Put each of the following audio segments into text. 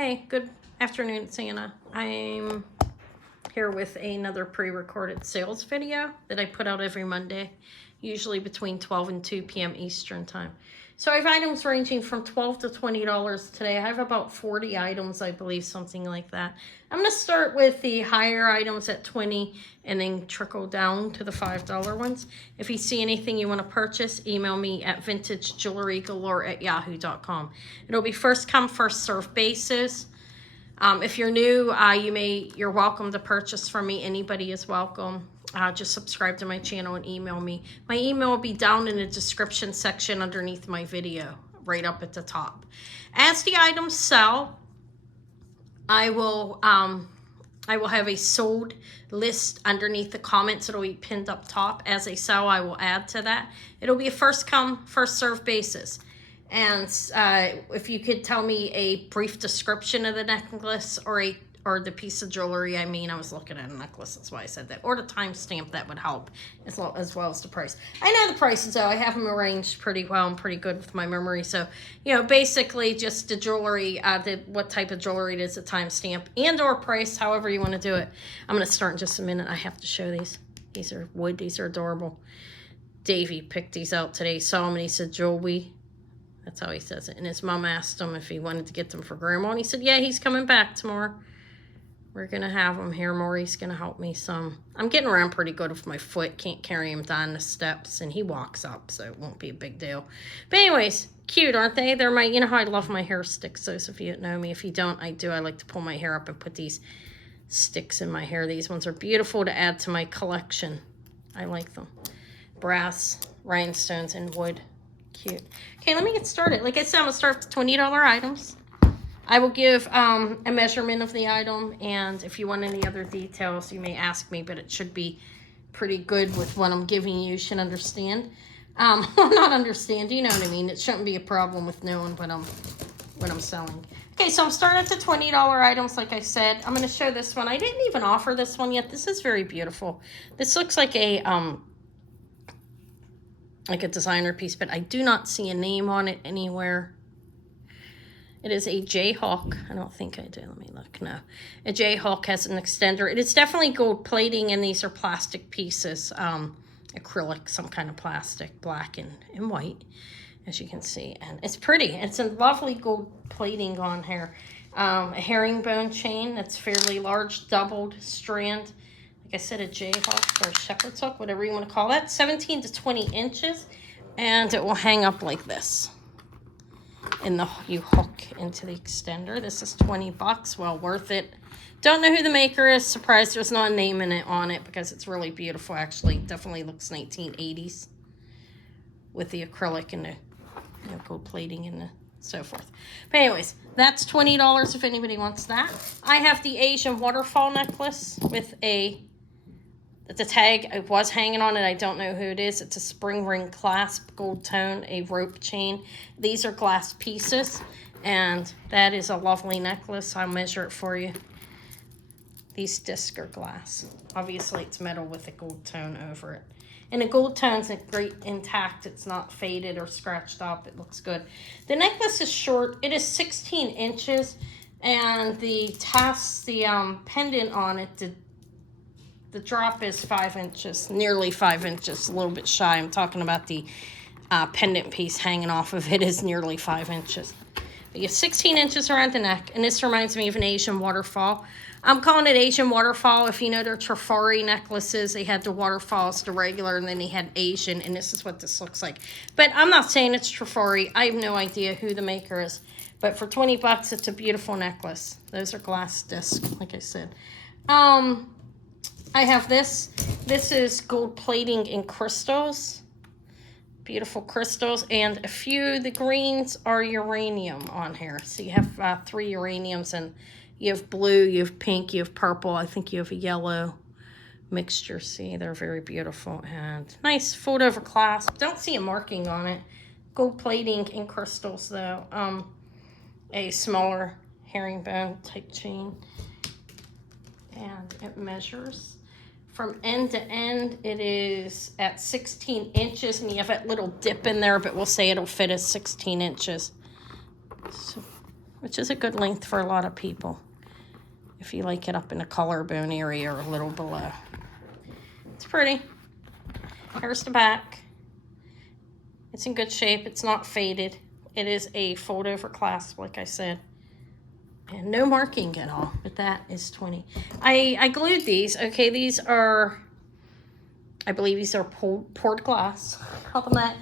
Hey, good afternoon, it's Anna. I'm here with another pre-recorded sales video that I put out every Monday, usually between 12 and 2 p.m. Eastern time. So I have items ranging from $12 to $20 today. I have about 40 items, I believe, something like that. I'm going to start with the higher items at 20 and then trickle down to the $5 ones. If you see anything you want to purchase, email me at vintagejewelrygalore@yahoo.com. It'll be first come, first serve basis. If you're new, you're welcome to purchase from me. Anybody is welcome. Just subscribe to my channel and email me. My email will be down in the description section underneath my video, right up at the top. As the items sell, I will have a sold list underneath the comments. It'll be pinned up top. As they sell, I will add to that. It'll be a first come, first serve basis. And if you could tell me a brief description of the necklace or the piece of jewelry, I was looking at a necklace, that's why I said that, or the timestamp, that would help, as well as the price. I know the prices, though. I have them arranged pretty well. I'm pretty good with my memory. So, basically just the jewelry, what type of jewelry it is, the timestamp, and or price, however you want to do it. I'm going to start in just a minute. I have to show these. These are wood. These are adorable. Davey picked these out today. Saw them and he said, Joey. That's how he says it. And his mom asked him if he wanted to get them for Grandma. And he said, yeah, he's coming back tomorrow. We're going to have him here. Maury's going to help me some. I'm getting around pretty good with my foot. Can't carry him down the steps. And he walks up, so it won't be a big deal. But anyways, cute, aren't they? They're my, you know how I love my hair sticks. Those of you that know me. If you don't, I do. I like to pull my hair up and put these sticks in my hair. These ones are beautiful to add to my collection. I like them. Brass, rhinestones, and wood. Cute. Okay, let me get started. Like I said, I'm going to start with $20 items. I will give a measurement of the item, and if you want any other details, you may ask me, but it should be pretty good with what I'm giving you. You should understand. Not understand, you know what I mean. It shouldn't be a problem with knowing what I'm selling. Okay, so I'm starting at the $20 items, like I said. I'm going to show this one. I didn't even offer this one yet. This is very beautiful. This looks like a designer piece, but I do not see a name on it anywhere. It is a Jayhawk. I don't think I do. Let me look. No. A Jayhawk has an extender. It is definitely gold plating, and these are plastic pieces. Acrylic, some kind of plastic, black and white, as you can see. And it's pretty. It's a lovely gold plating on here. A herringbone chain that's fairly large, doubled strand. Like I said, a Jayhawk or a shepherd's hook, whatever you want to call that. 17 to 20 inches. And it will hang up like this. And you hook into the extender. This is 20 bucks. Well worth it. Don't know who the maker is. Surprised there's not a name on it because it's really beautiful. Actually, definitely looks 1980s with the acrylic and the gold plating and the so forth. But anyways, that's $20 if anybody wants that. I have the Asian waterfall necklace with the tag. It was hanging on it. I don't know who it is. It's a spring ring clasp, gold tone, a rope chain. These are glass pieces, and that is a lovely necklace. I'll measure it for you. These discs are glass. Obviously, it's metal with a gold tone over it. And the gold tone's great intact. It's not faded or scratched up. It looks good. The necklace is short. It is 16 inches, and the pendant on it, the drop is 5 inches, nearly 5 inches, a little bit shy. I'm talking about the pendant piece hanging off of it is nearly 5 inches. But you have 16 inches around the neck, and this reminds me of an Asian waterfall. I'm calling it Asian waterfall. If you know their Trifari necklaces, they had the waterfalls, the regular, and then they had Asian, and this is what this looks like. But I'm not saying it's Trifari. I have no idea who the maker is. But for 20 bucks, it's a beautiful necklace. Those are glass discs, like I said. I have this. This is gold plating in crystals. Beautiful crystals. And a few, the greens are uranium on here. So you have 3 uraniums, and you have blue, you have pink, you have purple. I think you have a yellow mixture. See, they're very beautiful. And nice fold over clasp. Don't see a marking on it. Gold plating in crystals, though. A smaller herringbone type chain. And it measures from end to end. It is at 16 inches, and you have that little dip in there, but we'll say it'll fit as 16 inches. So which is a good length for a lot of people if you like it up in the collarbone area or a little below. It's pretty. Here's the back. It's in good shape. It's not faded. It is a fold over clasp, like I said. And no marking at all, but that is 20. I glued these. Okay, these are, I believe these are poured glass. Call them that.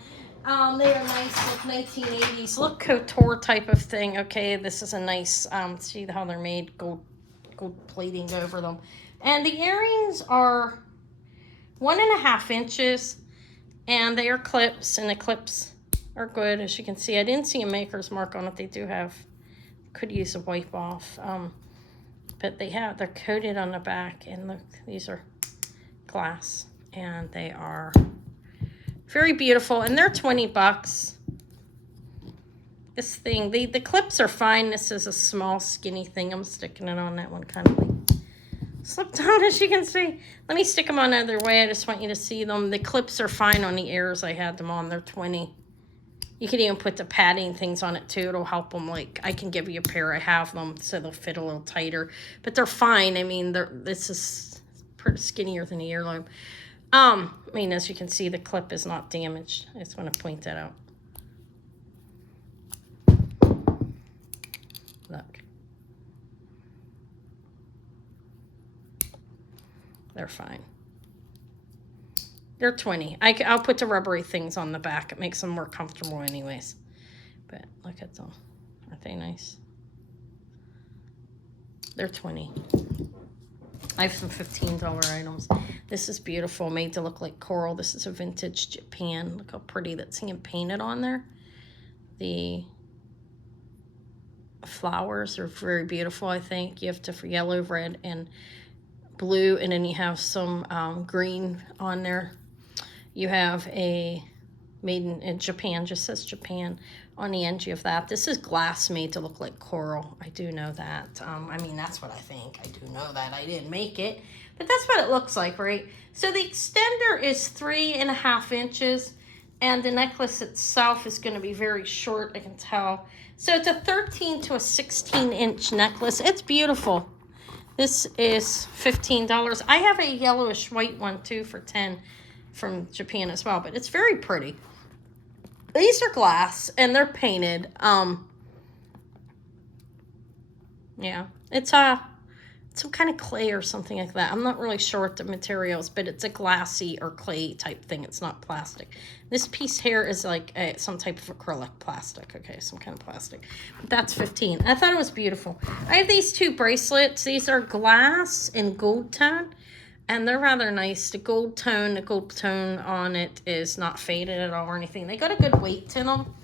They are nice, like 1980s. Look, couture type of thing. Okay, this is a nice, see how they're made, gold plating over them. And the earrings are 1.5 inches, and they are clips, and the clips are good. As you can see, I didn't see a maker's mark on it. They do have, could use a wipe off, but they're coated on the back, and look, these are glass, and they are very beautiful, and they're 20 bucks. This thing, the clips are fine. This is a small skinny thing. I'm sticking it on that one, kind of like slipped on, as you can see. Let me stick them on the other way. I just want you to see them. The clips are fine on the ears. I had them on. They're 20. You can even put the padding things on it too. It'll help them. Like, I can give you a pair. I have them so they'll fit a little tighter. But they're fine. I mean, this is pretty skinnier than the earlobe. I mean, as you can see, the clip is not damaged. I just want to point that out. Look. They're fine. They're 20. I'll put the rubbery things on the back. It makes them more comfortable anyways. But look at them. Aren't they nice? They're 20. I have some $15 items. This is beautiful, made to look like coral. This is a vintage Japan. Look how pretty that's hand painted on there. The flowers are very beautiful, I think. You have different yellow, red, and blue, and then you have some green on there. You have a made in Japan, just says Japan on the end of that. This is glass made to look like coral. I do know that. I mean, that's what I think. I do know that. I didn't make it, but that's what it looks like, right? So the extender is 3.5 inches, and the necklace itself is going to be very short, I can tell. So it's a 13 to a 16-inch necklace. It's beautiful. This is $15. I have a yellowish white one too for 10 from Japan as well, but it's very pretty. These are glass and they're painted. Yeah, it's some kind of clay or something like that. I'm not really sure what the materials, but it's a glassy or clay type thing. It's not plastic. This piece here is like some type of acrylic plastic. Okay, some kind of plastic. But that's 15. I thought it was beautiful. I have these two bracelets. These are glass and gold tone, and they're rather nice. The gold tone on it is not faded at all or anything. They got a good weight to them.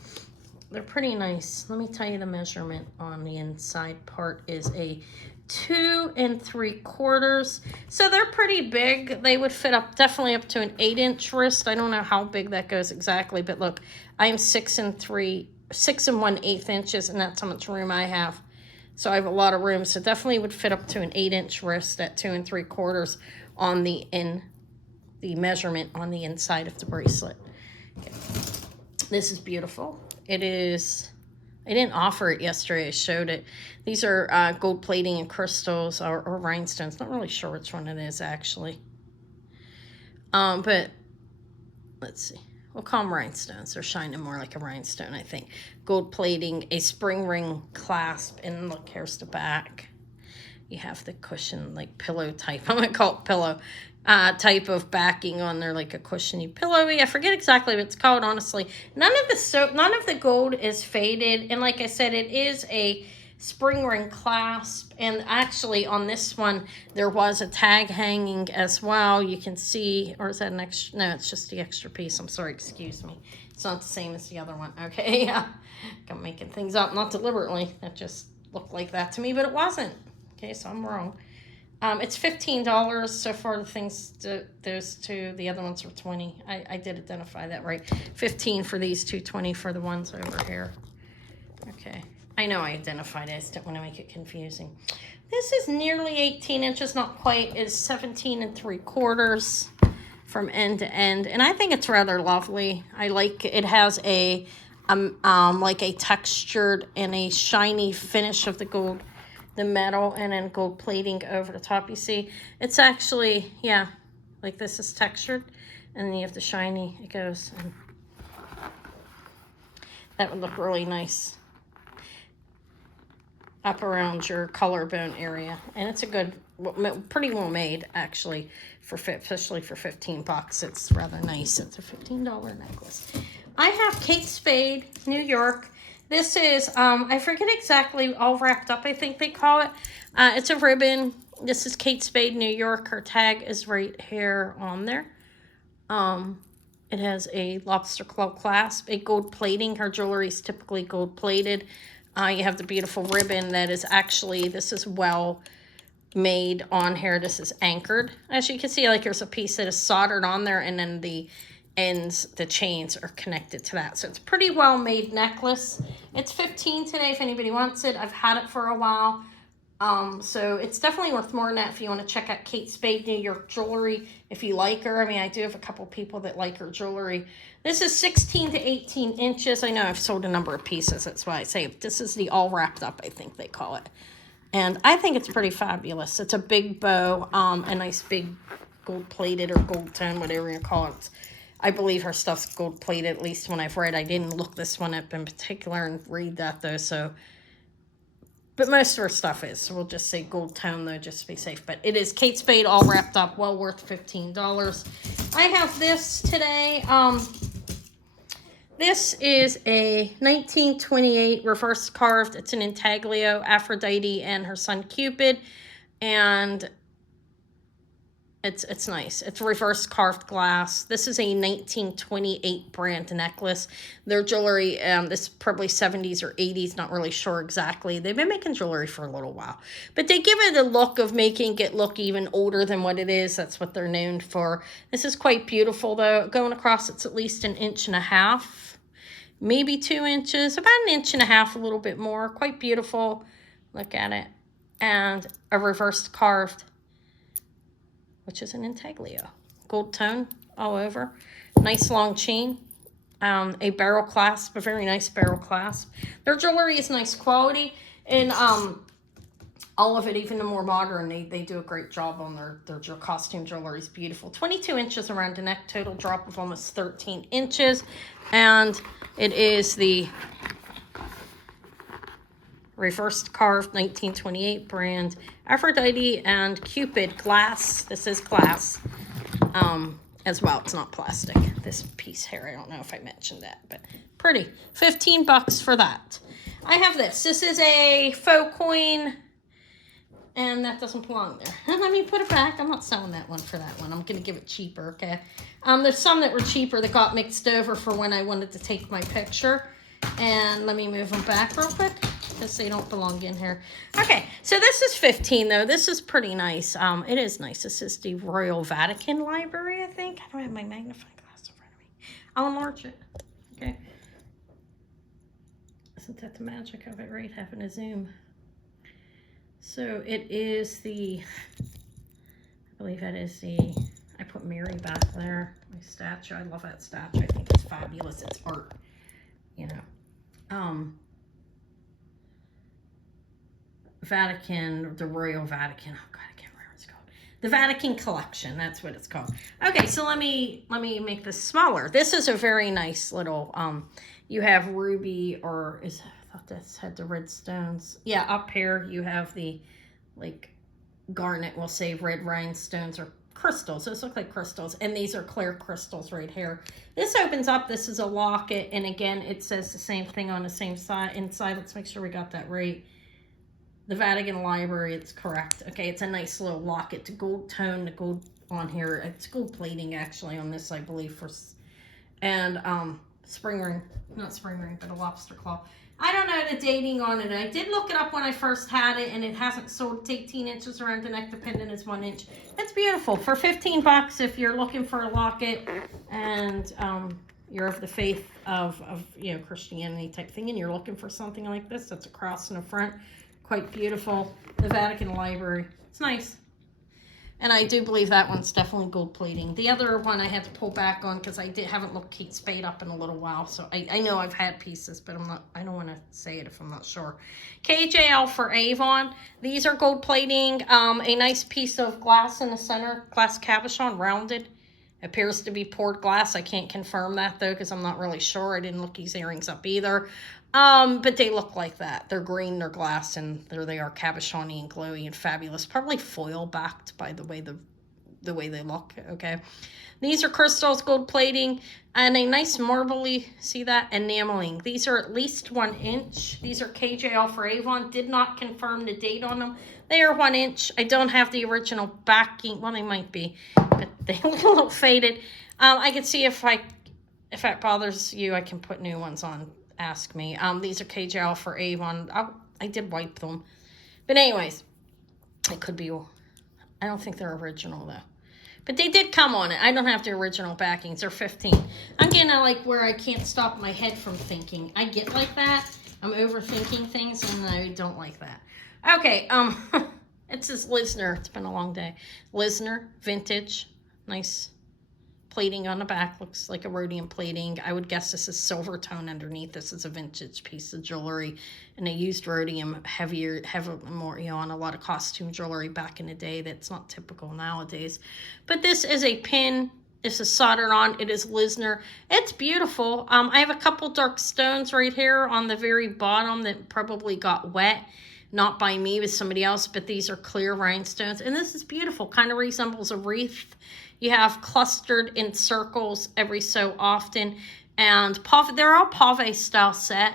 They're pretty nice. Let me tell you the measurement on the inside part is a 2 3/4. So they're pretty big. They would fit up definitely up to an 8-inch wrist. I don't know how big that goes exactly, but look, I am 6 1/8 inches, and that's how much room I have. So I have a lot of room. So definitely would fit up to an 8-inch wrist at 2 3/4 on the measurement on the inside of the bracelet. Okay. This is beautiful. It is. I didn't offer it yesterday. I showed it. These are gold plating and crystals or rhinestones. Not really sure which one it is, actually. But let's see. We'll call them rhinestones. They're shining more like a rhinestone, I think. Gold plating, a spring ring clasp, and look, here's the back. You have the cushion, like pillow type. I'm going to call it pillow type of backing on there, like a cushiony pillowy. I forget exactly what it's called, honestly. None of the gold is faded, and like I said, it is a spring ring clasp. And actually, on this one, there was a tag hanging as well. You can see, or is that an extra? No, it's just the extra piece. I'm sorry, excuse me. It's not the same as the other one. Okay, yeah, I'm making things up, not deliberately. That just looked like that to me, but it wasn't. Okay, so I'm wrong. It's $15 so far. The things, those two, the other ones were 20. I did identify that right. 15 for these two, 20 for the ones over here. Okay, I know I identified it. I just didn't want to make it confusing. This is nearly 18 inches, not quite. It's 17 3/4 from end to end, and I think it's rather lovely. I like it. Has a like a textured and a shiny finish of the gold, the metal, and then gold plating over the top. You see, it's actually, yeah, like this is textured, and then you have the shiny, it goes, and that would look really nice up around your collarbone area. And it's a good, pretty well made, actually, especially for 15 bucks. It's rather nice. It's a $15 necklace. I have Kate Spade, New York. This is, I forget exactly, all wrapped up, I think they call it. It's a ribbon. This is Kate Spade, New York. Her tag is right here on there. It has a lobster claw clasp, a gold plating. Her jewelry is typically gold plated. You have the beautiful ribbon that is actually, this is well made on here. This is anchored. As you can see, like there's a piece that is soldered on there, and then the ends, the chains are connected to that. So it's a pretty well made necklace. It's $15 today if anybody wants it. I've had it for a while. So it's definitely worth more than that if you want to check out Kate Spade New York jewelry, if you like her. I mean, I do have a couple people that like her jewelry. This is 16 to 18 inches. I know I've sold a number of pieces. That's why I say this is the all wrapped up, I think they call it. And I think it's pretty fabulous. It's a big bow, a nice big gold plated or gold tone, whatever you call it. I believe her stuff's gold plated, at least when I've read. I didn't look this one up in particular and read that though, so. But most of her stuff is. So we'll just say gold tone though, just to be safe. But it is Kate Spade all wrapped up, well worth $15. I have this today. This is a 1928 reverse carved. It's an intaglio, Aphrodite and her son Cupid. And it's nice. It's reverse carved glass. This is a 1928 brand necklace. Their jewelry, this is probably 70s or 80s, not really sure exactly. They've been making jewelry for a little while. But they give it a look of making it look even older than what it is. That's what they're known for. This is quite beautiful though. Going across, it's at least 1.5 inches. Maybe 2 inches. About 1.5 inches, a little bit more. Quite beautiful. Look at it. And a reverse carved, which is an intaglio. Gold tone all over. Nice long chain. A barrel clasp, a very nice barrel clasp. Their jewelry is nice quality. And all of it, even the more modern, they do a great job on their costume jewelry. Is beautiful. 22 inches around the neck, total drop of almost 13 inches. And it is the reversed carved 1928 brand Aphrodite and Cupid glass. This is glass as well. It's not plastic. This piece here, I don't know if I mentioned that, but pretty. 15 bucks for that. I have this. This is a faux coin, and that doesn't belong there. Let me put it back. I'm not selling that one for that one. I'm going to give it cheaper, okay? There's some that were cheaper that got mixed over for when I wanted to take my picture. And let me move them back real quick, because they don't belong in here. Okay, so this is 15 though. This is pretty nice. It is nice. This is the Royal Vatican Library, I think. I don't have my magnifying glass in front of me. I'll enlarge it. Okay. Isn't that the magic of it, right? Having a zoom. So it is the, I believe that is the, I put Mary back there. My statue. I love that statue. I think it's fabulous. It's art. You know, Vatican, the Royal Vatican. Oh God, I can't remember what it's called. The Vatican Collection. That's what it's called. Okay, so let me make this smaller. This is a very nice little. You have ruby, or I thought this had the red stones. Yeah, up here you have the like garnet. We'll say red rhinestones or crystals. Those look like crystals, and these are clear crystals right here. This opens up. This is a locket, and again it says the same thing on the same side inside. Let's make sure we got that right. The Vatican Library, it's correct. Okay, it's a nice little locket. To gold tone, the gold on here. It's gold plating actually on this, I believe, for and spring ring, not spring ring, but a lobster claw. I don't know the dating on it. I did look it up when I first had it, and it hasn't sold. It's 18 inches around the neck. The pendant is 1 inch. It's beautiful. For 15 bucks, if you're looking for a locket and you're of the faith of you know, Christianity type thing, and you're looking for something like this, that's a cross in the front. Quite beautiful. The Vatican Library. It's nice. And I do believe that one's definitely gold plating. The other one I had to pull back on because haven't looked Kate Spade up in a little while. So I know I've had pieces, but I don't want to say it if I'm not sure. KJL for Avon. These are gold plating. A nice piece of glass in the center, glass cabochon, rounded. Appears to be poured glass. I can't confirm that though because I'm not really sure. I didn't look these earrings up either. But they look like that. They're green, they're glass, and there they are, cabochon-y and glowy and fabulous. Probably foil backed by the way they look, okay? These are crystals, gold plating, and a nice marbly, see that, enameling. These are at least 1 inch. These are KJL for Avon. Did not confirm the date on them. They are 1 inch. I don't have the original backing. Well, they might be, but they look a little faded. I can see if that bothers you, I can put new ones on. Ask me. These are KJL for Avon. I did wipe them. But anyways, it could be, I don't think they're original though. But they did come on it. I don't have the original backings. They're 15. I'm getting like where I can't stop my head from thinking. I get like that. I'm overthinking things and I don't like that. Okay, it says Lisner. It's been a long day. Lisner, vintage, nice plating on the back. Looks like a rhodium plating. I would guess this is silver tone underneath. This is a vintage piece of jewelry, and they used rhodium heavy more, you know, on a lot of costume jewelry back in the day. That's not typical nowadays. But this is a pin. This is soldered on. It is Lisner. It's beautiful. I have a couple dark stones right here on the very bottom that probably got wet. Not by me, with somebody else, but these are clear rhinestones. And this is beautiful. Kind of resembles a wreath. You have clustered in circles every so often. And they're all pave style set,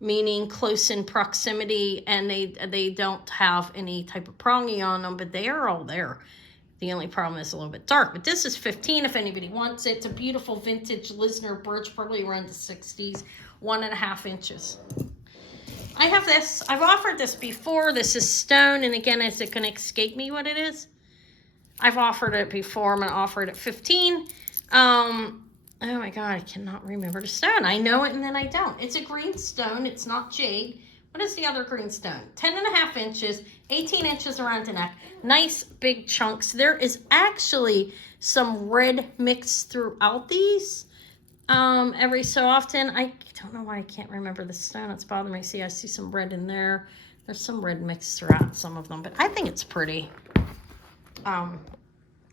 meaning close in proximity, and they don't have any type of prongy on them, but they are all there. The only problem is a little bit dark. But this is 15 if anybody wants it. It's a beautiful vintage Lisner birch, probably around the 60s, 1.5 inches. I have this. I've offered this before. This is stone. And again, is it going to escape me what it is? I've offered it before. I'm going to offer it at 15. Oh my God, I cannot remember the stone. I know it and then I don't. It's a green stone. It's not jade. What is the other green stone? 10.5 inches, 18 inches around the neck. Nice big chunks. There is actually some red mixed throughout these. Every so often. I don't know why I can't remember the stone. It's bothering me. See, I see some red in there. There's some red mixed throughout some of them, but I think it's pretty.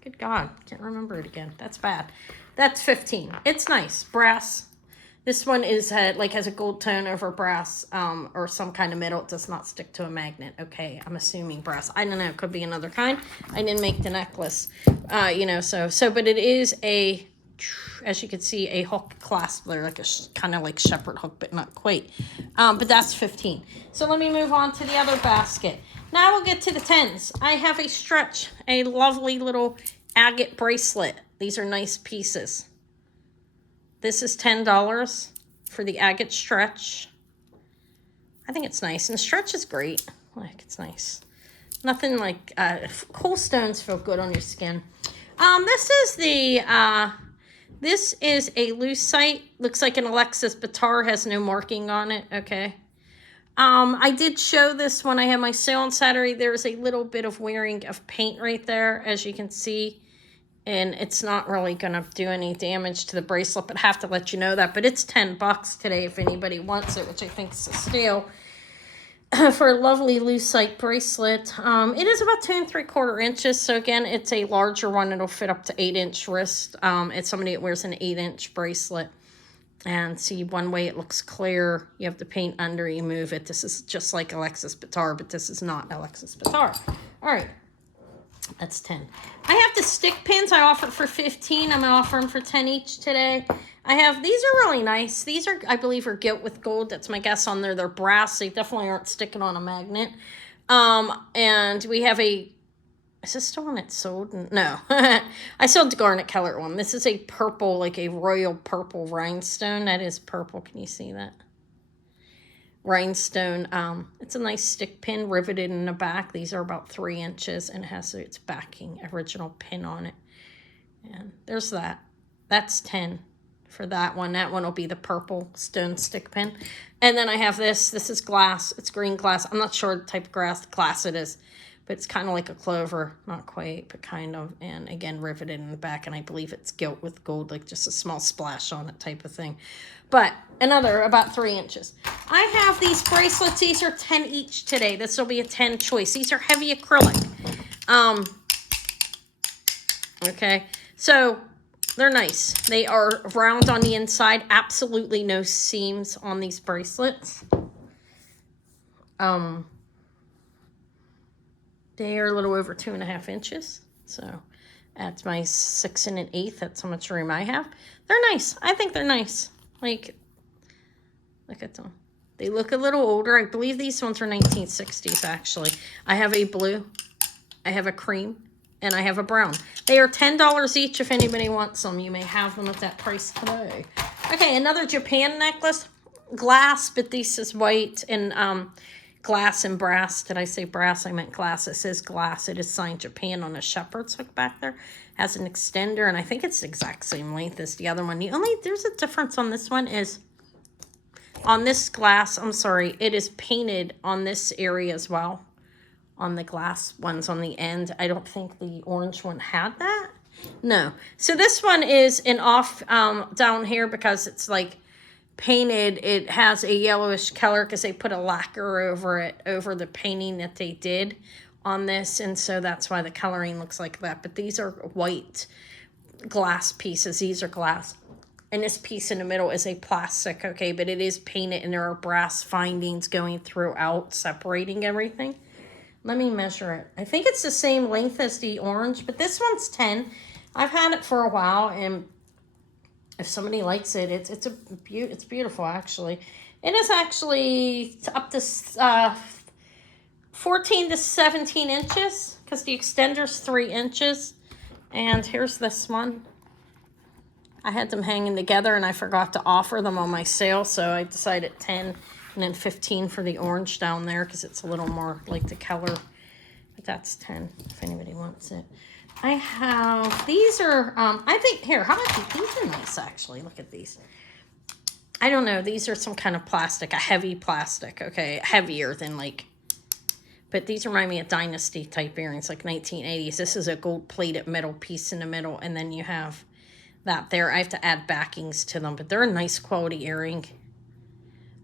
Good God, can't remember it again. That's bad. That's 15. It's nice. Brass. This one is has a gold tone over brass, or some kind of metal. It does not stick to a magnet. Okay, I'm assuming brass. I don't know. It could be another kind. I didn't make the necklace, but it is a, as you can see, a hook clasp there, like a kind of like shepherd hook, but not quite. But that's 15. So let me move on to the other basket. Now we'll get to the 10s. I have a stretch, a lovely little agate bracelet. These are nice pieces. This is $10 for the agate stretch. I think it's nice. And the stretch is great. Like, it's nice. Nothing like, cool stones feel good on your skin. This is a lucite. Looks like an Alexis Bitar. Has no marking on it. Okay. I did show this when I had my sale on Saturday. There's a little bit of wearing of paint right there, as you can see. And it's not really going to do any damage to the bracelet, but I have to let you know that. But it's $10 today if anybody wants it, which I think is a steal. For a lovely lucite bracelet. It is about 2 3/4 inches. So again, it's a larger one. It'll fit up to 8-inch wrist. It's somebody that wears an 8-inch bracelet. And see, one way it looks clear. You have the paint under, you move it. This is just like Alexis Bitar, but this is not Alexis Bitar. All right. That's 10. I have the stick pins. I offered for 15. I'm going to offer them for 10 each today. These are really nice. These are, I believe, are gilt with gold. That's my guess on there. They're brass. They definitely aren't sticking on a magnet. And we have a, is this still one that's sold? No. I sold the garnet color one. This is a purple, like a royal purple rhinestone. That is purple. Can you see that? Rhinestone. It's a nice stick pin riveted in the back. These are about 3 inches and it has its backing original pin on it. And there's that. That's 10 for that one. That one will be the purple stone stick pin. And then I have this. This is glass. It's green glass. I'm not sure the type of glass it is, but it's kind of like a clover, not quite, but kind of, and again, riveted in the back, and I believe it's gilt with gold, like just a small splash on it type of thing. But another about 3 inches. I have these bracelets. These are 10 each today. This will be a 10 choice. These are heavy acrylic. Okay, so they're nice. They are round on the inside. Absolutely no seams on these bracelets. They are a little over 2.5 inches. So that's my 6 1/8. That's how much room I have. They're nice. I think they're nice. Like, look at them. They look a little older. I believe these ones are 1960s, actually. I have a blue, I have a cream, and I have a brown. They are $10 each if anybody wants them. You may have them at that price today. Okay, another Japan necklace. Glass, but this is white and glass and brass. Did I say brass? I meant glass. It says glass. It is signed Japan on a shepherd's hook back there. Has an extender, and I think it's the exact same length as the other one. There's a difference on this one is on this glass, I'm sorry, it is painted on this area as well. On the glass ones on the end. I don't think the orange one had that. No. So this one is an off down here because it's like painted. It has a yellowish color because they put a lacquer over it, over the painting that they did on this, and so that's why the coloring looks like that. But these are white glass pieces. These are glass, and this piece in the middle is a plastic, okay, but it is painted, and there are brass findings going throughout, separating everything. Let me measure it. I think it's the same length as the orange, but this one's 10. I've had it for a while, and if somebody likes it, it's beautiful, actually. It is actually up to 14 to 17 inches because the extender's 3 inches. And here's this one. I had them hanging together and I forgot to offer them on my sale, so I decided 10 and then 15 for the orange down there because it's a little more like the color. But that's 10 if anybody wants it. I have, these are, I think, here, how about these are nice, actually. Look at these. I don't know. These are some kind of plastic, a heavy plastic, okay? Heavier than like, but these remind me of Dynasty type earrings, like 1980s. This is a gold-plated metal piece in the middle, and then you have that there. I have to add backings to them, but they're a nice quality earring.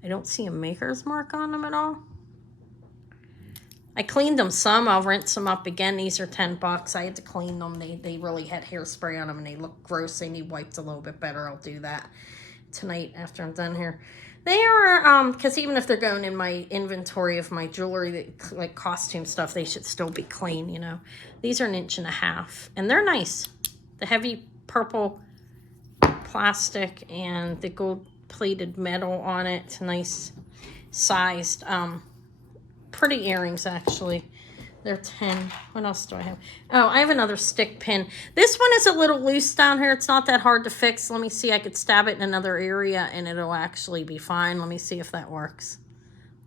I don't see a maker's mark on them at all. I cleaned them some. I'll rinse them up again. These are $10. I had to clean them. They really had hairspray on them, and they look gross. They need wiped a little bit better. I'll do that tonight after I'm done here. They are, because even if they're going in my inventory of my jewelry, like costume stuff, they should still be clean, you know. These are 1.5 inches, and they're nice. The heavy purple plastic and the gold-plated metal on it. Nice sized, pretty earrings, actually. They're 10. What else do I have? Oh, I have another stick pin. This one is a little loose down here. It's not that hard to fix. Let me see. I could stab it in another area and it'll actually be fine. Let me see if that works.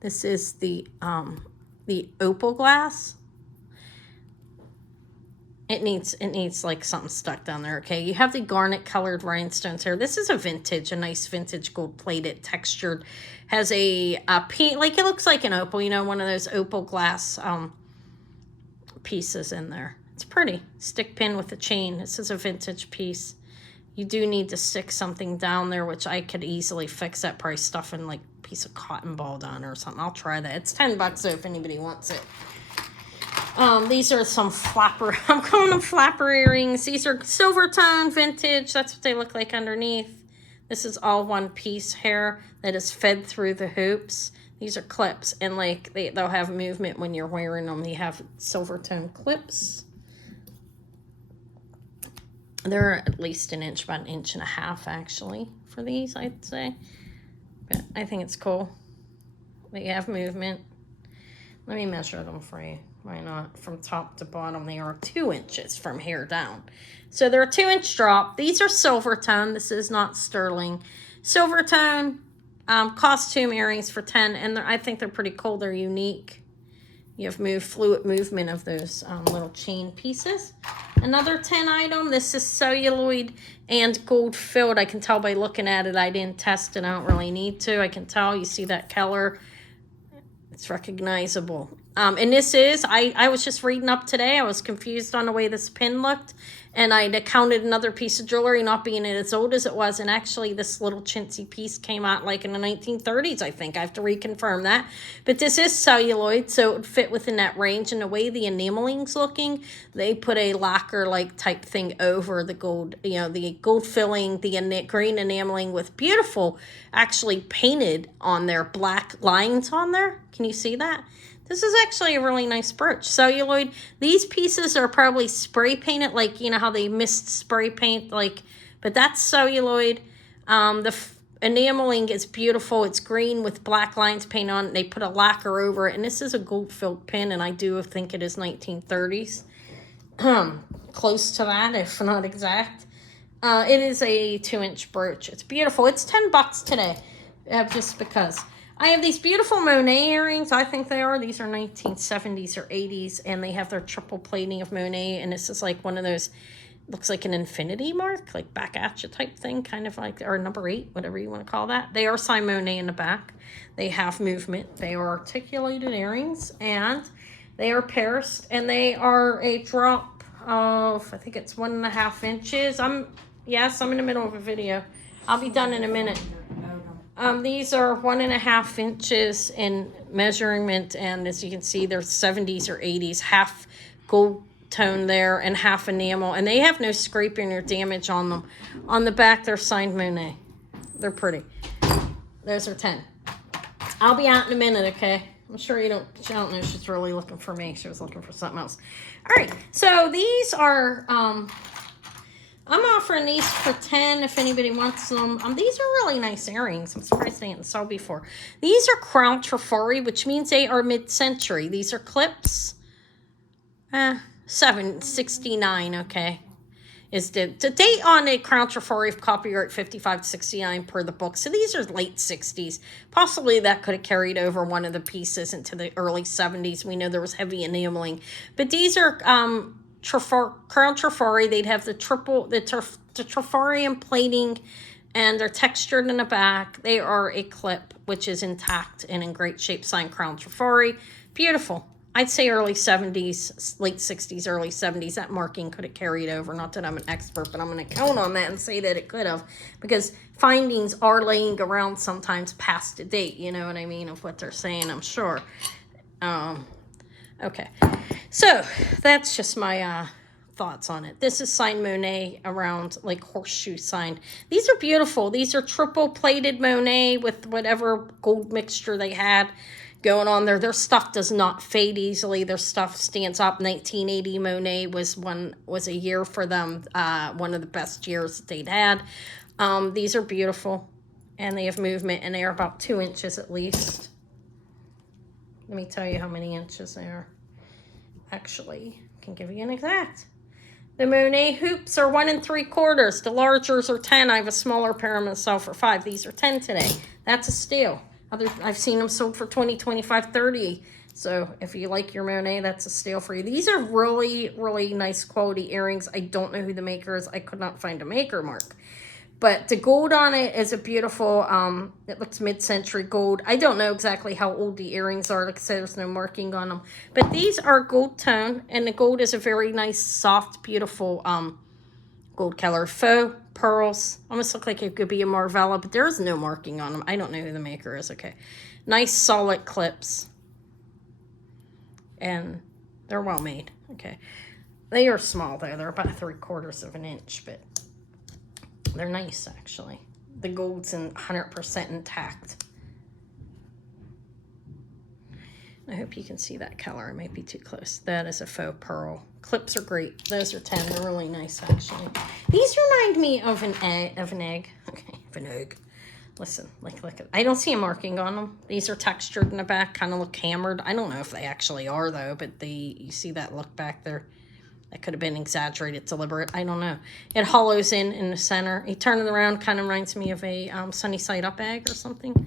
This is the opal glass. It needs like something stuck down there, okay? You have the garnet colored rhinestones here. This is a nice vintage gold plated textured. Has a pink, like it looks like an opal, you know, one of those opal glass pieces in there. It's pretty. Stick pin with a chain. This is a vintage piece. You do need to stick something down there, which I could easily fix. That price stuffing like a piece of cotton ball down or something. I'll try that. It's $10 though if anybody wants it. These are some flapper. I'm calling them flapper earrings. These are silver tone vintage. That's what they look like underneath. This is all one piece hair that is fed through the hoops. These are clips, and like they'll have movement when you're wearing them. They have silver tone clips. They're at least an inch, about 1.5 inches actually for these, I'd say. But I think it's cool. They have movement. Let me measure them for you. Why not? From top to bottom, they are 2 inches from here down. So they're a 2-inch drop. These are silver tone. This is not sterling. Silver tone. Costume earrings for 10, and I think they're pretty cool. They're unique. You have fluid movement of those little chain pieces. Another 10 item. This is celluloid and gold filled. I can tell by looking at it. I didn't test it. I don't really need to. I can tell. You see that color? It's recognizable. And this is, I was just reading up today. I was confused on the way this pin looked. And I counted another piece of jewelry, not being it as old as it was. And actually, this little chintzy piece came out like in the 1930s, I think. I have to reconfirm that. But this is celluloid, so it would fit within that range. And the way the enameling's looking, they put a lacquer-like type thing over the gold, you know, the gold filling, the green enameling with beautiful, actually painted on there, black lines on there. Can you see that? This is actually a really nice brooch. Celluloid. These pieces are probably spray painted, like, you know how they mist spray paint, like, but that's celluloid. The enameling is beautiful. It's green with black lines painted on it. They put a lacquer over it, and this is a gold-filled pin, and I do think it is 1930s. Close to that, if not exact. It is a 2-inch brooch. It's beautiful. It's $10 today, just because. I have these beautiful Monet earrings. I think they are. These are 1970s or 80s, and they have their triple plating of Monet, and this is like one of those, looks like an infinity mark, like back at you type thing, kind of like, or number 8, whatever you want to call that. They are signed Monet in the back. They have movement. They are articulated earrings, and they are pierced, and they are a drop of, I think it's 1.5 inches. Yes, I'm in the middle of a video. I'll be done in a minute. These are 1.5 inches in measurement, and as you can see, they're 70s or 80s, half gold tone there and half enamel, and they have no scraping or damage on them. On the back, they're signed Monet. They're pretty. Those are 10. I'll be out in a minute, okay? I'm sure I don't know, she's really looking for me. She was looking for something else. All right, so these are, I'm offering these for 10 if anybody wants them. These are really nice earrings. I'm surprised they hadn't sold before. These are Crown Trifori, which means they are mid-century. These are clips. 769, okay. Is the date on a Crown Trifori of copyright 55-69 per the book. So these are late 60s. Possibly that could have carried over one of the pieces into the early 70s. We know there was heavy enameling. But these are Crown Trifori. They'd have the Triforium plating, and they're textured in the back. They are a clip, which is intact and in great shape, signed Crown Trifori. Beautiful. I'd say early 70s, late 60s, early 70s. That marking could have carried over. Not that I'm an expert, but I'm going to count on that and say that it could have, because findings are laying around sometimes past the date, you know what I mean, of what they're saying, I'm sure. Okay, so that's just my thoughts on it. This is signed Monet, around like horseshoe signed. These are beautiful. These are triple plated Monet with whatever gold mixture they had going on there. Their stuff does not fade easily. Their stuff stands up. 1980 Monet was a year for them, one of the best years that they'd had. These are beautiful, and they have movement, and they are about 2 inches at least. Let me tell you how many inches they are. Actually, I can give you an exact. The Monet hoops are 1 3/4. The largers are 10. I have a smaller pair of myself for 5. These are 10 today. That's a steal. I've seen them sold for 20, 25, 30. So if you like your Monet, that's a steal for you. These are really, really nice quality earrings. I don't know who the maker is. I could not find a maker mark. But the gold on it is a beautiful, it looks mid-century gold. I don't know exactly how old the earrings are. Like I said, there's no marking on them. But these are gold tone, and the gold is a very nice, soft, beautiful gold color. Faux pearls. Almost look like it could be a Marvella, but there is no marking on them. I don't know who the maker is. Okay. Nice, solid clips. And they're well made. Okay. They are small, though. They're about 3/4 of an inch, but they're nice, actually. The gold's 100% intact. I hope you can see that color. It might be too close. That is a faux pearl. Clips are great. Those are 10. They're really nice, actually. These remind me of an egg. Okay, of an egg. Listen, look at. I don't see a marking on them. These are textured in the back, kind of look hammered. I don't know if they actually are, though, but you see that look back there. That could have been exaggerated, deliberate. I don't know. It hollows in the center. You turn it around, kind of reminds me of a sunny side up egg or something.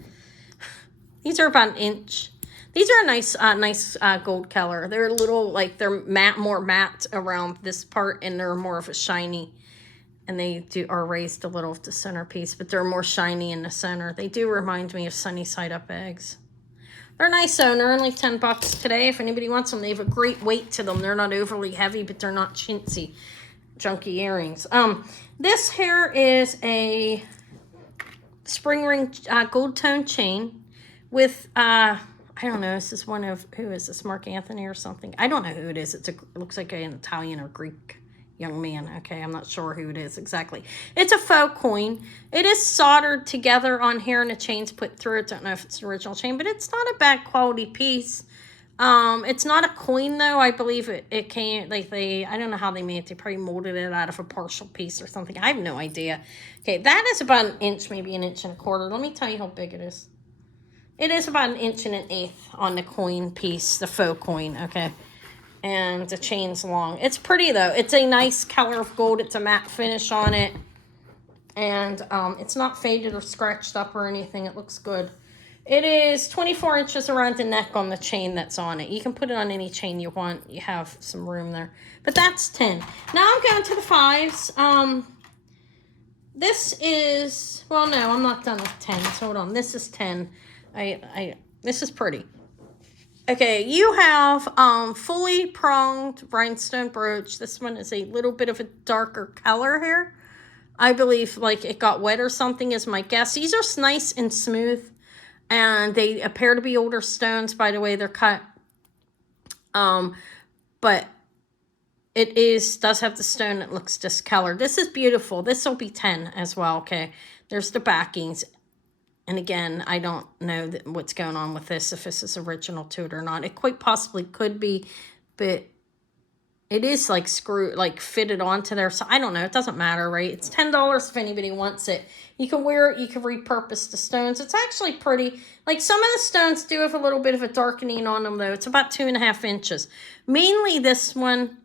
These are about 1 inch. These are a nice gold color. They're a little, like, they're more matte around this part, and they're more of a shiny. And they are raised a little at the centerpiece, but they're more shiny in the center. They do remind me of sunny side up eggs. They're nice though, and they're only 10 bucks today. If anybody wants them, they have a great weight to them. They're not overly heavy, but they're not chintzy, junky earrings. This here is a spring ring gold tone chain with, I don't know, this is one of, who is this, Mark Anthony or something? I don't know who it is. It looks like an Italian or Greek young man. Okay, I'm not sure who it is exactly. It's a faux coin. It is soldered together on here, and the chain's put through it. Don't know if it's an original chain, but it's not a bad quality piece. It's not a coin though. I believe it came, like I don't know how they made it. They probably molded it out of a partial piece or something. I have no idea. Okay, that is about an inch, maybe an inch and a quarter. Let me tell you how big it is. It is about an inch and an eighth on the coin piece, the faux coin, okay? And the chain's long. It's pretty though. It's a nice color of gold. It's a matte finish on it. And it's not faded or scratched up or anything. It looks good. It is 24 inches around the neck on the chain that's on it. You can put it on any chain you want. You have some room there. But that's 10. Now I'm going to the 5s. This is, well, no, I'm not done with 10s. Hold on. This is 10. This is pretty. Okay, you have fully pronged rhinestone brooch. This one is a little bit of a darker color here. I believe like it got wet or something is my guess. These are nice and smooth. And they appear to be older stones by the way they're cut. But it does have the stone that looks discolored. This is beautiful. This will be 10 as well, okay? There's the backings. And again, I don't know what's going on with this, if this is original to it or not. It quite possibly could be, but it is like fitted onto there. So I don't know. It doesn't matter, right? It's $10 if anybody wants it. You can wear it. You can repurpose the stones. It's actually pretty. Like some of the stones do have a little bit of a darkening on them though. It's about 2.5 inches. Mainly this one.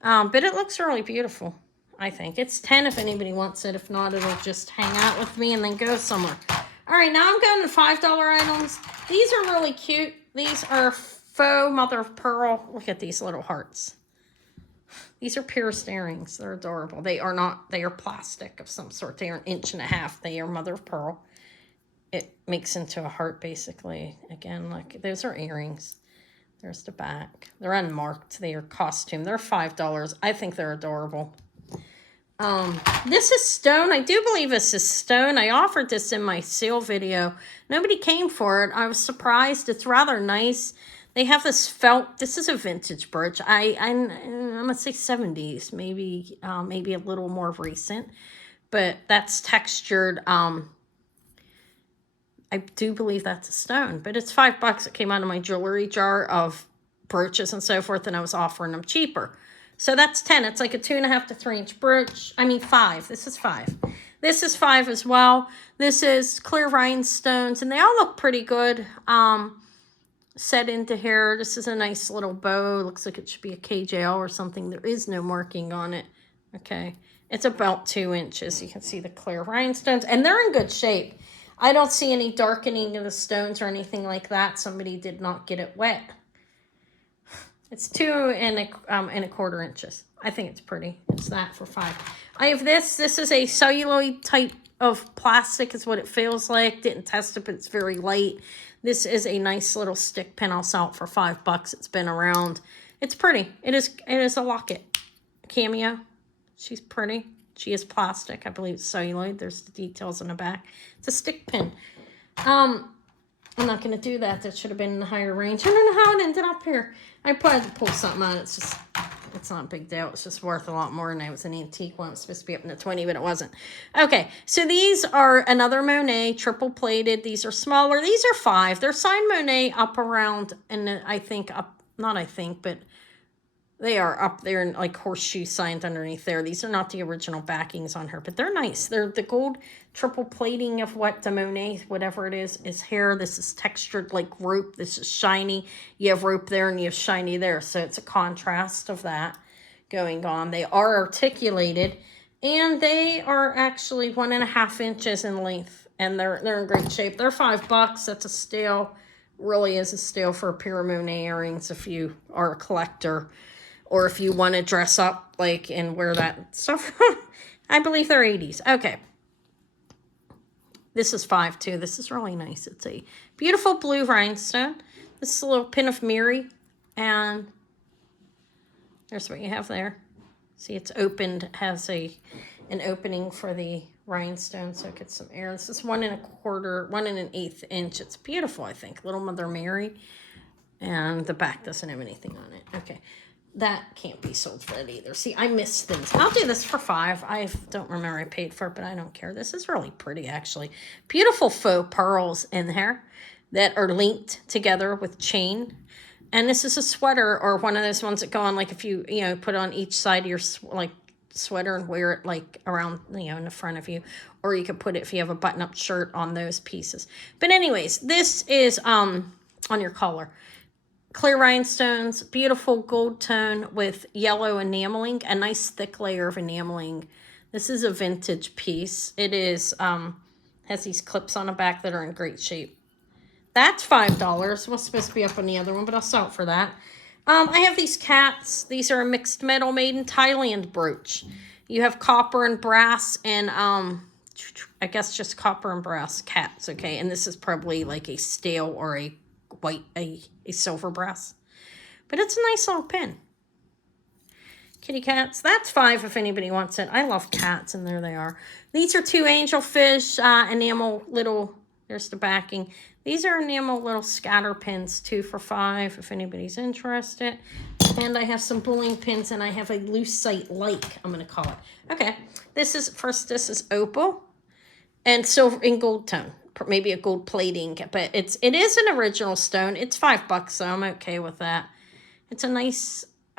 But it looks really beautiful, I think. It's 10 if anybody wants it. If not, it'll just hang out with me and then go somewhere. All right, now I'm going to $5 items. These are really cute. These are faux mother of pearl. Look at these little hearts. These are pierced earrings. They're adorable. They are not, they are plastic of some sort. They are 1.5 inches. They are mother of pearl. It makes into a heart, basically. Again, like, those are earrings. There's the back. They're unmarked. They are costume. They're $5. I think they're adorable. This is stone. I do believe this is stone. I offered this in my sale video. Nobody came for it. I was surprised. It's rather nice. They have this felt. This is a vintage brooch. I'm gonna say 70s, maybe maybe a little more recent, but that's textured. I do believe that's a stone, but it's $5. It came out of my jewelry jar of brooches and so forth, and I was offering them cheaper. So that's 10. It's like a 2.5 to 3 inch brooch. I mean 5. This is 5. This is 5 as well. This is clear rhinestones, and they all look pretty good. Set into here. This is a nice little bow. Looks like it should be a KJL or something. There is no marking on it. Okay. It's about 2 inches. You can see the clear rhinestones, and they're in good shape. I don't see any darkening of the stones or anything like that. Somebody did not get it wet. It's 2.25 inches. I think it's pretty. It's that for 5. I have this. This is a celluloid type of plastic is what it feels like. Didn't test it, but it's very light. This is a nice little stick pin. I'll sell it for $5. It's been around. It's pretty. It is a locket. Cameo. She's pretty. She is plastic. I believe it's celluloid. There's the details in the back. It's a stick pin. I'm not going to do that. That should have been in the higher range. I don't know how it ended up here. I probably had to pull something out. It's not a big deal. It's just worth a lot more. And it was an antique one. It was supposed to be up in the 20, but it wasn't. Okay, so these are another Monet, triple plated. These are smaller. These are 5. They're signed Monet up around, and I think up, not I think, but they are up there in like horseshoe signed underneath there. These are not the original backings on her, but they're nice. They're the gold triple plating of what the Monet, whatever it is here. This is textured like rope. This is shiny. You have rope there and you have shiny there. So it's a contrast of that going on. They are articulated, and they are actually 1.5 inches in length, and they're in great shape. They're $5. That's a steal. Really is a steal for a pair of Monet earrings if you are a collector. Or if you want to dress up, like, and wear that stuff. I believe they're 80s. Okay. This is 5 too. This is really nice. It's a beautiful blue rhinestone. This is a little pin of Mary, and there's what you have there. See, it's opened, has an opening for the rhinestone so it gets some air. This is 1 1/4, 1 1/8 inch. It's beautiful, I think. Little Mother Mary. And the back doesn't have anything on it. Okay. That can't be sold for it either. See, I miss things. I'll do this for 5. I don't remember I paid for it, but I don't care. This is really pretty, actually. Beautiful faux pearls in there that are linked together with chain. And this is a sweater, or one of those ones that go on, like if you, put on each side of your, sweater and wear it, like, around, in the front of you. Or you could put it, if you have a button-up shirt, on those pieces. But anyways, this is on your collar. Clear rhinestones, beautiful gold tone with yellow enameling, a nice thick layer of enameling. This is a vintage piece. It is, has these clips on the back that are in great shape. That's $5. Was supposed to be up on the other one, but I'll sell it for that. I have these cats. These are a mixed metal made in Thailand brooch. You have copper and brass and, I guess just copper and brass cats, okay? And this is probably like a steel or a white, a silver brass. But it's a nice little pin. Kitty cats. That's 5 if anybody wants it. I love cats, and there they are. These are 2 angelfish enamel little, there's the backing. These are enamel little scatter pins, 2 for 5 if anybody's interested. And I have some bowling pins, and I have a lucite like, I'm going to call it. Okay, this is opal and silver in gold tone. Maybe a gold plating, but it is an original stone. It's $5, so I'm okay with that. It's a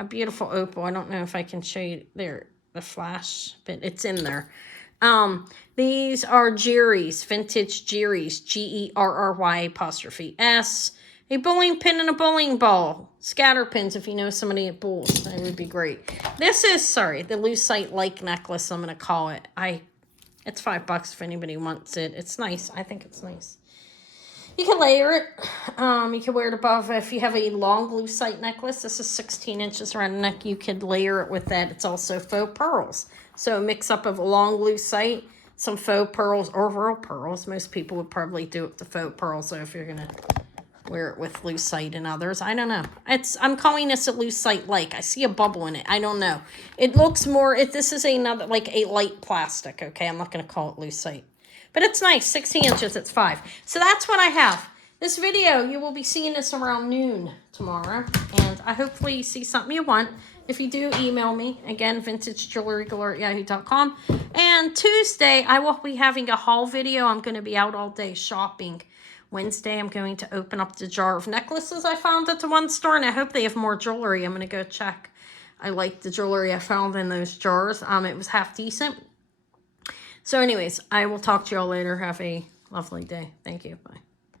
beautiful opal. I don't know if I can show you there the flash, but it's in there. These are Gerry's, vintage Gerry's, Gerry''S. A bowling pin and a bowling ball. Scatter pins, if you know somebody at bowls, that would be great. This is, the lucite like necklace, I'm going to call it. It's $5 if anybody wants it. It's nice. I think it's nice. You can layer it. You can wear it above. If you have a long lucite necklace, this is 16 inches around the neck. You could layer it with that. It's also faux pearls. So a mix up of a long lucite, some faux pearls, or real pearls. Most people would probably do it with the faux pearls. So if you're going to wear it with lucite and others, I don't know. I'm calling this a lucite like. I see a bubble in it. I don't know. It looks more, this is another, like a light plastic, okay? I'm not going to call it lucite. But it's nice. 16 inches, it's 5. So that's what I have. This video, you will be seeing this around noon tomorrow. And I hopefully you see something you want. If you do, email me. Again, vintagejewelrygalore@yahoo.com. And Tuesday, I will be having a haul video. I'm going to be out all day shopping. Wednesday, I'm going to open up the jar of necklaces I found at the one store, and I hope they have more jewelry. I'm going to go check. I like the jewelry I found in those jars. It was half decent. So anyways, I will talk to you all later. Have a lovely day. Thank you. Bye.